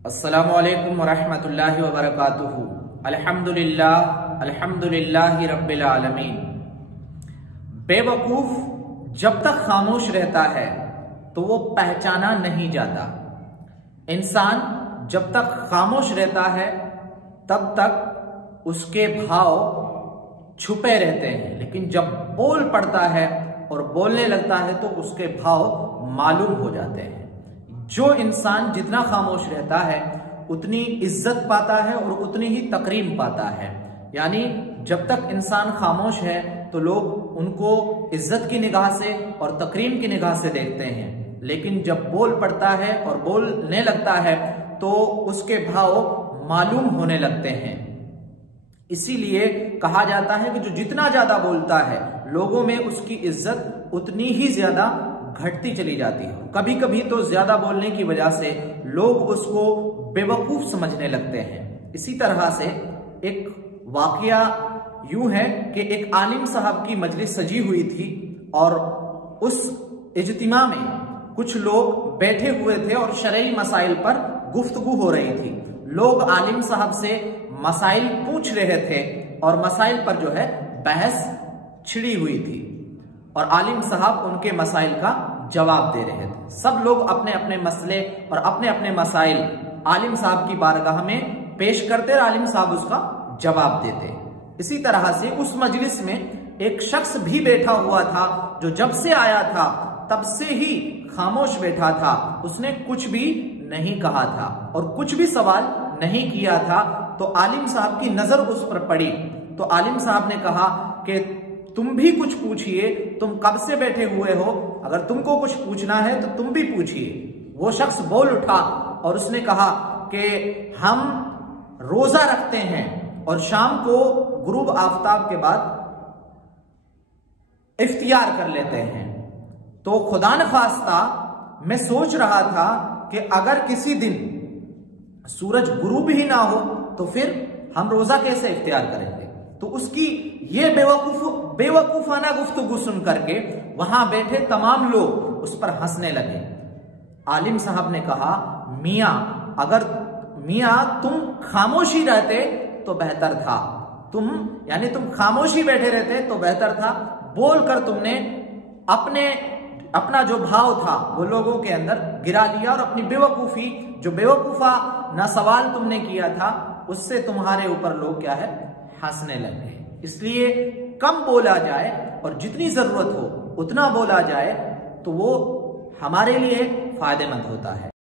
अस्सलामु अलैकुम वरहमतुल्लाहि वबरकातुहू। अल्हम्दुलिल्लाहि रब्बिल आलमीन। बेवकूफ जब तक खामोश रहता है तो वो पहचाना नहीं जाता। इंसान जब तक खामोश रहता है तब तक उसके भाव छुपे रहते हैं, लेकिन जब बोल पड़ता है और बोलने लगता है तो उसके भाव मालूम हो जाते हैं। जो इंसान जितना खामोश रहता है उतनी इज्जत पाता है और उतनी ही तकरीम पाता है। यानी जब तक इंसान खामोश है तो लोग उनको इज्जत की निगाह से और तकरीम की निगाह से देखते हैं, लेकिन जब बोल पड़ता है और बोलने लगता है तो उसके भाव मालूम होने लगते हैं। इसीलिए कहा जाता है कि जो जितना ज्यादा बोलता है लोगों में उसकी इज्जत उतनी ही ज्यादा घटती चली जाती है। कभी कभी तो ज्यादा बोलने की वजह से लोग उसको बेवकूफ समझने लगते हैं। इसी तरह से एक वाकया यूं है कि एक आलिम साहब की मजलिस सजी हुई थी और उस इज्तिमा में कुछ लोग बैठे हुए थे और शरई मसाइल पर गुफ्तगू हो रही थी। लोग आलिम साहब से मसाइल पूछ रहे थे और मसाइल पर जो है बहस छिड़ी हुई थी और आलिम साहब उनके मसाइल का जवाब दे रहे थे। सब लोग अपने अपने मसले और अपने अपने मसाइल आलिम साहब की बारगाह में पेश करते और आलिम साहब उसका जवाब देते। इसी तरह से उस मजलिस में एक शख्स भी बैठा हुआ था जो जब से आया था तब से ही खामोश बैठा था। उसने कुछ भी नहीं कहा था और कुछ भी सवाल नहीं किया था। तो आलिम साहब की नजर उस पर पड़ी तो आलिम साहब ने कहा कि तुम भी कुछ पूछिए, तुम कब से बैठे हुए हो, अगर तुमको कुछ पूछना है तो तुम भी पूछिए। वो शख्स बोल उठा और उसने कहा कि हम रोजा रखते हैं और शाम को गुरूब आफताब के बाद इफ्तियार कर लेते हैं। तो खुदा न खास्ता मैं सोच रहा था कि अगर किसी दिन सूरज गुरूब ही ना हो तो फिर हम रोजा कैसे इफ्तियार करेंगे। तो उसकी ये बेवकूफाना गुफ्तगू सुन करके वहां बैठे तमाम लोग उस पर हंसने लगे। आलिम साहब ने कहा, मियां तुम खामोशी रहते तो बेहतर था। तुम खामोशी बैठे रहते तो बेहतर था। बोलकर तुमने अपना जो भाव था वो लोगों के अंदर गिरा लिया और अपनी बेवकूफी, जो बेवकूफा ना सवाल तुमने किया था, उससे तुम्हारे ऊपर लोग क्या है हंसने लगे। इसलिए कम बोला जाए और जितनी जरूरत हो उतना बोला जाए तो वो हमारे लिए फायदेमंद होता है।